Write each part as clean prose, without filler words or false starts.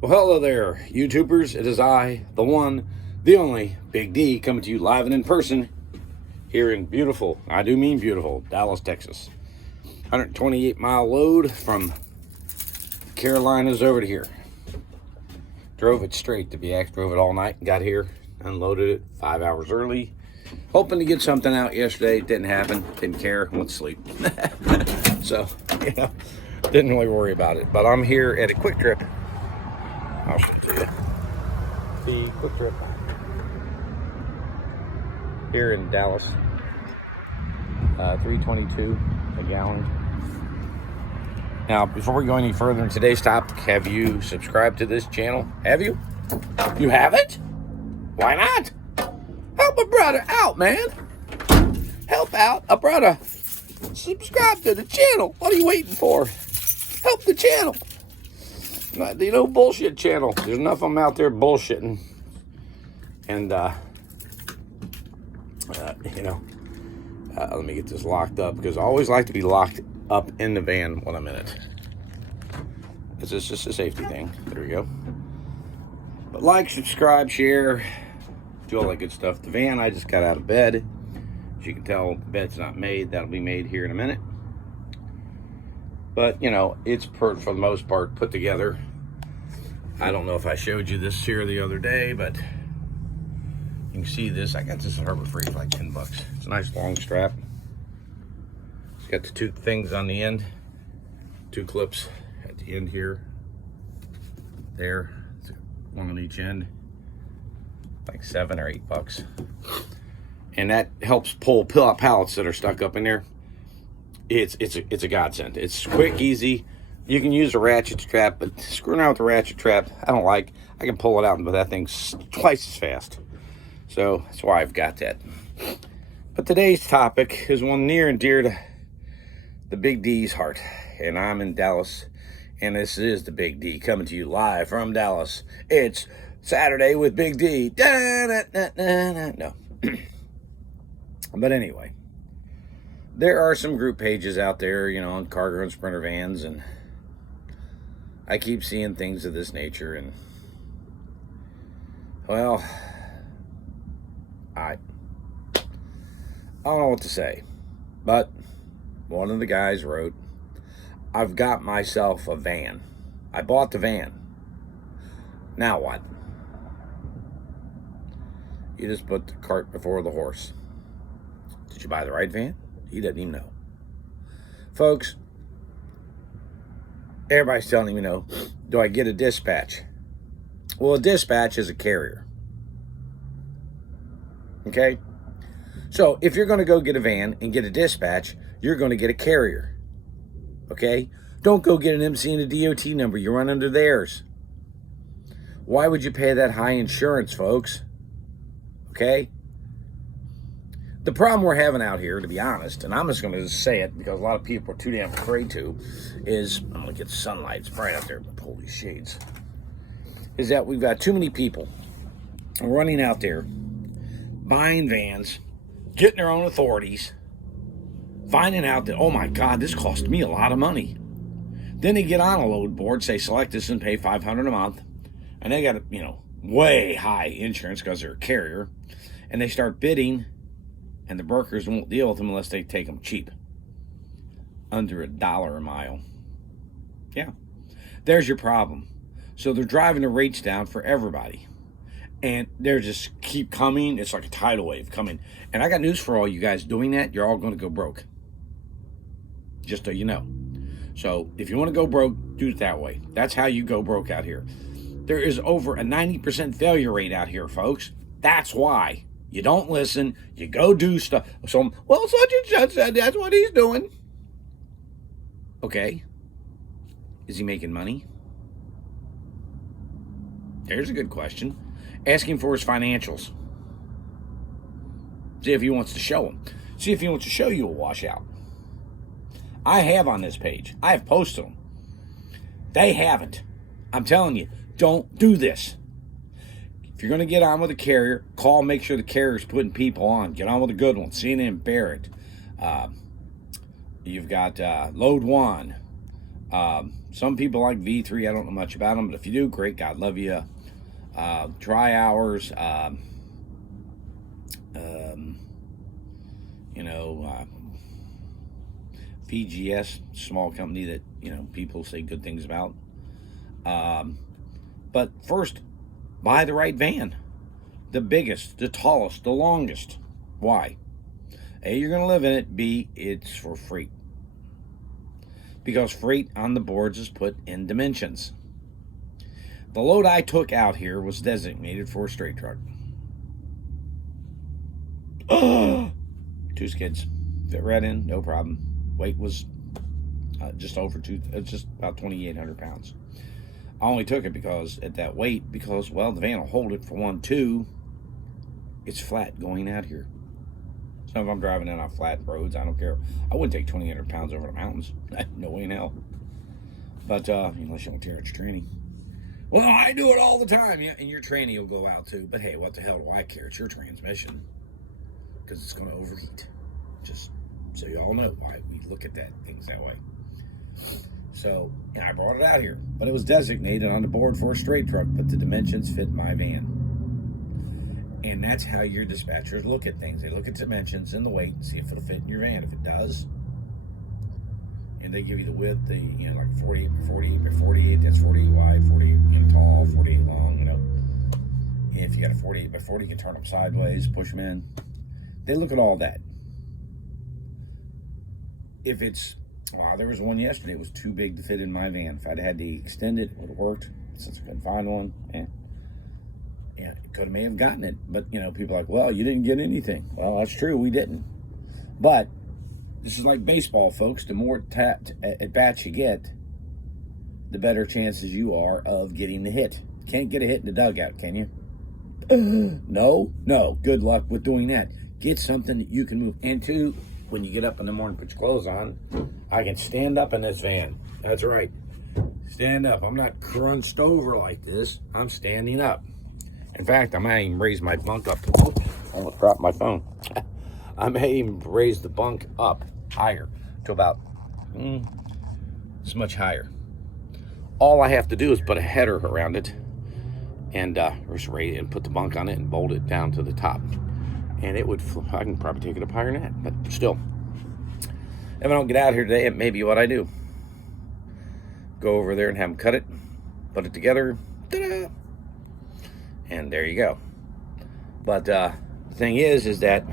Well, hello there, YouTubers. It is I, the one, the only, Big D, coming to you live and in person here in beautiful, I do mean beautiful, Dallas, Texas. 128-mile load from the Carolinas over to here. Drove it straight, to be exact. Drove it all night and got here, unloaded it 5 hours early. Hoping to get something out yesterday. It didn't happen. Didn't care. Went to sleep. So, didn't really worry about it. But I'm here at a Quick Trip. I'll show it to you. The Quick Trip here in Dallas. $3.22 a gallon. Now, before we go any further in today's topic, have you subscribed to this channel? Have you? You haven't? Why not? Help a brother out, man. Help out a brother. Subscribe to the channel. What are you waiting for? Help the channel. Bullshit channel. There's enough of them out there bullshitting. And, let me get this locked up, because I always like to be locked up in the van when I'm in it. It's just a safety thing. There we go. But like, subscribe, share, do all that good stuff. The van, I just got out of bed. As you can tell, the bed's not made. That'll be made here in a minute. But, it's for the most part put together. I don't know if I showed you this here the other day, but you can see this. I got this at Harbor Freight for like $10. It's a nice long strap. It's got the two things on the end. Two clips at the end here. There. One on each end. Like $7 or $8. And that helps pull pallets that are stuck up in there. It's a godsend. It's quick, easy. You can use a ratchet strap, but screwing around with the ratchet trap, I don't like. I can pull it out, but that thing's twice as fast. So that's why I've got that. But today's topic is one near and dear to the Big D's heart. And I'm in Dallas, and this is the Big D coming to you live from Dallas. It's Saturday with Big D. No. But anyway, there are some group pages out there, on cargo and sprinter vans, and I keep seeing things of this nature, and, well, I don't know what to say, but one of the guys wrote, I've got myself a van. I bought the van. Now what? You just put the cart before the horse. Did you buy the right van? He doesn't even know. Folks, everybody's telling me, do I get a dispatch? Well, a dispatch is a carrier. Okay? So, if you're going to go get a van and get a dispatch, you're going to get a carrier. Okay? Don't go get an MC and a DOT number. You run under theirs. Why would you pay that high insurance, folks? Okay? The problem we're having out here, to be honest, and I'm just going to say it because a lot of people are too damn afraid to, is, I'm going to get sunlight. It's bright out there, but pull these shades. Is that we've got too many people running out there, buying vans, getting their own authorities, finding out that, oh my God, this cost me a lot of money. Then they get on a load board, say select this and pay $500 a month, and they got, way high insurance because they're a carrier, and they start bidding, and the brokers won't deal with them unless they take them cheap. Under $1 a mile. Yeah. There's your problem. So they're driving the rates down for everybody. And they're just keep coming. It's like a tidal wave coming. And I got news for all you guys doing that. You're all going to go broke. Just so you know. So if you want to go broke, do it that way. That's how you go broke out here. There is over a 90% failure rate out here, folks. That's why. You don't listen. You go do stuff. So, well, such and such said that's what he's doing. Okay. Is he making money? There's a good question. Ask him for his financials. See if he wants to show them. See if he wants to show you a washout. I have on this page. I have posted them. They haven't. I'm telling you, don't do this. If you're going to get on with a carrier, call, make sure the carrier's putting people on. Get on with a good one. CNN Barrett. You've got Load One. Some people like V3. I don't know much about them, but if you do, great. God love you. Dry hours. You know, VGS, small company that, you know, people say good things about. But first, buy the right van. The biggest, the tallest, the longest. Why? A, you're going to live in it. B, it's for freight. Because freight on the boards is put in dimensions. The load I took out here was designated for a straight truck. 2 skids. Fit right in, no problem. Weight was just about 2,800 pounds. I only took it because at that weight, because, well, the van will hold it for 1, 2. It's flat going out here. So if I'm driving down on flat roads, I don't care. I wouldn't take 2,800 pounds over the mountains. No way in hell. But unless you're on carriage training. Well, I do it all the time. Yeah, and your training will go out too. But hey, what the hell do I care? It's your transmission. Because it's going to overheat. Just so you all know why we look at things that way. So, and I brought it out here. But it was designated on the board for a straight truck, but the dimensions fit my van. And that's how your dispatchers look at things. They look at dimensions and the weight and see if it'll fit in your van. If it does, and they give you the width, like 48 by 48 by 48, that's 48 wide, 48 tall, 48 long, And if you got a 48 by 40, you can turn them sideways, push them in. They look at all that. If it's, there was one yesterday, it was too big to fit in my van. If I'd had to extend it, it would have worked. Since I couldn't find one, yeah, it may have gotten it, but people are like, well, you didn't get anything. Well, that's true, we didn't. But this is like baseball, folks. The more at bats you get, the better chances you are of getting the hit. Can't get a hit in the dugout, can you? No. Good luck with doing that. Get something that you can move into. When you get up in the morning, put your clothes on. I can stand up in this van. That's right. Stand up. I'm not crunched over like this. I'm standing up. In fact, I might even raise my bunk up. Almost dropped my phone. I may even raise the bunk up higher to about this much higher. All I have to do is put a header around it and just raise it and put the bunk on it and bolt it down to the top. And it would, I can probably take it up higher than that, but still. If I don't get out here today, it may be what I do. Go over there and have them cut it, put it together, ta-da! And there you go. But the thing is that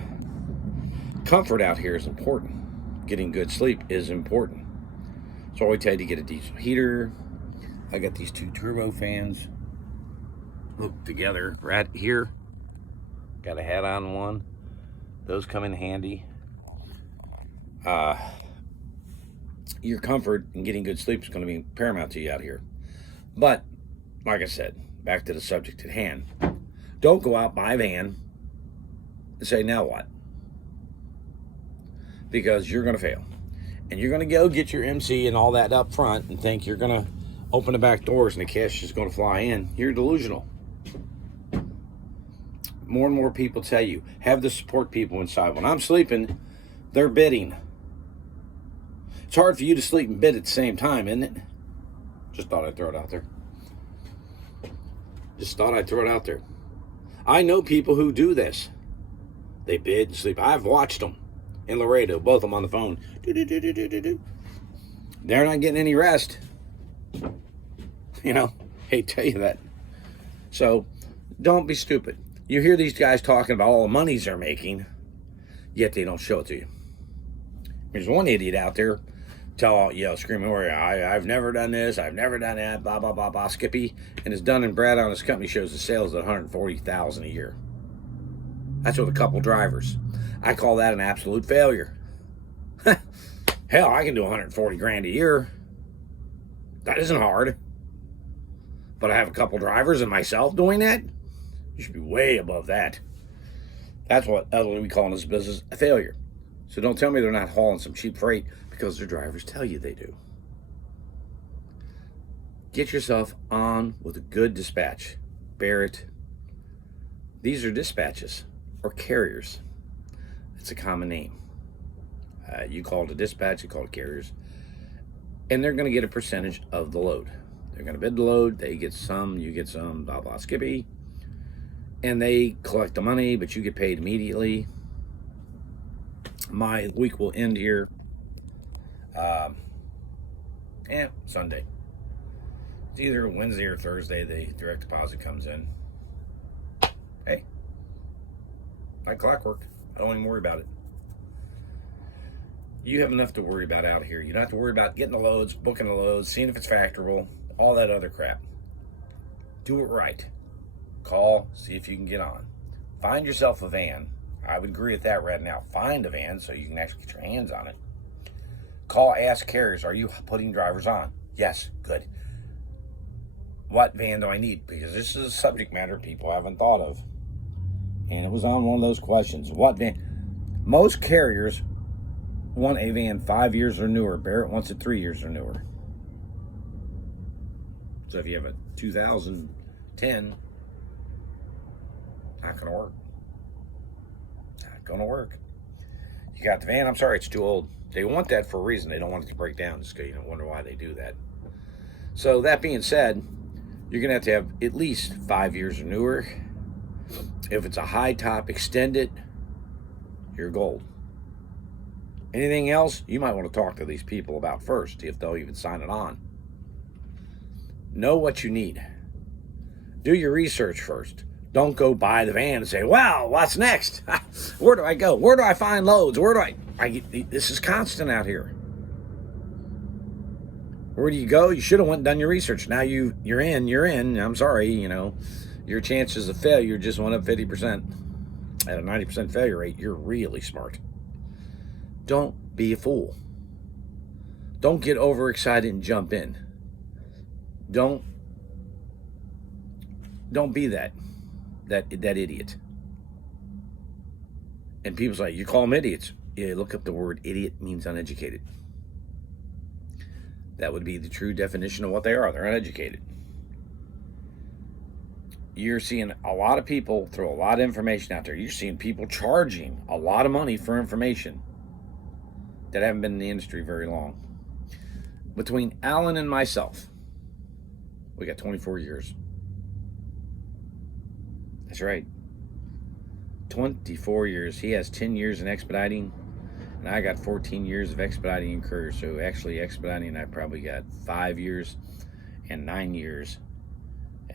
comfort out here is important. Getting good sleep is important. So I always tell you to get a diesel heater. I got these 2 turbo fans hooked together right here. Got a hat on one. Those come in handy. Your comfort and getting good sleep is going to be paramount to you out here. But, like I said, back to the subject at hand. Don't go out, buy a van, and say, now what? Because you're going to fail. And you're going to go get your MC and all that up front and think you're going to open the back doors and the cash is going to fly in. You're delusional. More and more people tell you, have the support people inside. When I'm sleeping, they're bidding. It's hard for you to sleep and bid at the same time, isn't it? Just thought I'd throw it out there. I know people who do this. They bid and sleep. I've watched them in Laredo, both of them on the phone. They're not getting any rest. Hate to tell you that. So, don't be stupid. You hear these guys talking about all the monies they're making, yet they don't show it to you. There's one idiot out there screaming, I've never done this, I've never done that, blah, blah, blah, blah, Skippy. And his Dun and Brad on his company shows the sales at $140,000 a year. That's with a couple drivers. I call that an absolute failure. Hell, I can do 140 grand a year. That isn't hard. But I have a couple drivers and myself doing that? You should be way above that. That's what we call in this business a failure. So don't tell me they're not hauling some cheap freight because their drivers tell you they do. Get yourself on with a good dispatch. Barrett. These are dispatches or carriers. It's a common name. You call it a dispatch, you call it carriers. and they're going to get a percentage of the load. They're going to bid the load, they get some, you get some, blah, blah, skippy, and they collect the money, but you get paid immediately. My week will end here, Sunday. It's either Wednesday or Thursday the direct deposit comes in. Hey, like clockwork. I don't even worry about it. You have enough to worry about out here. You don't have to worry about getting the loads, booking the loads, seeing if it's factorable, all that other crap. Do it right. Call, see if you can get on. Find yourself a van. I would agree with that right now. Find a van so you can actually get your hands on it. Call, ask carriers, are you putting drivers on? Yes, good. What van do I need? Because this is a subject matter people haven't thought of. And it was on one of those questions. What van? Most carriers want a van 5 years or newer. Barrett wants it 3 years or newer. So if you have a 2010, not going to work. Not going to work. You got the van, I'm sorry, it's too old. They want that for a reason. They don't want it to break down. Just, wonder why they do that. So that being said, you're going to have at least 5 years or newer. If it's a high top extended, you're gold. Anything else, you might want to talk to these people about first, see if they'll even sign it on. Know what you need. Do your research first. Don't go buy the van and say, well, what's next? Where do I go? Where do I find loads? Where do I this is constant out here. Where do you go? You should have went and done your research. Now you're in. I'm sorry, your chances of failure just went up 50%. At a 90% failure rate, you're really smart. Don't be a fool. Don't get overexcited and jump in. Don't be that idiot. And people say, you call them idiots. Yeah, look up the word idiot means uneducated. That would be the true definition of what they are. They're uneducated. You're seeing a lot of people throw a lot of information out there. You're seeing people charging a lot of money for information that haven't been in the industry very long. Between Alan and myself, we got 24 years. That's right. 24 years. He has 10 years in expediting, and I got 14 years of expediting and courier. So actually expediting, I probably got 5 years and 9 years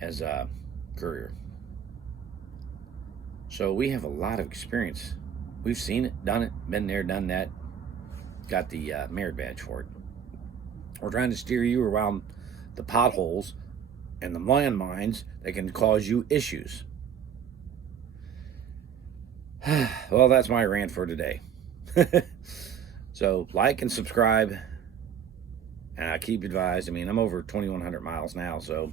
as a courier. So we have a lot of experience. We've seen it, done it, been there, done that. Got the merit badge for it. We're trying to steer you around the potholes and the landmines that can cause you issues. Well, that's my rant for today. So like and subscribe. Keep advised. I'm over 2,100 miles now, so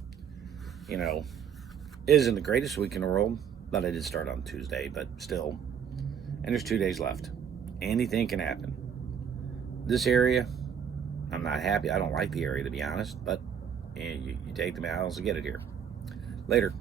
isn't the greatest week in the world, but I did start on Tuesday, but still. And there's 2 days left. Anything can happen. This area, I'm not happy. I don't like the area, to be honest, but you take the miles to get it here. Later.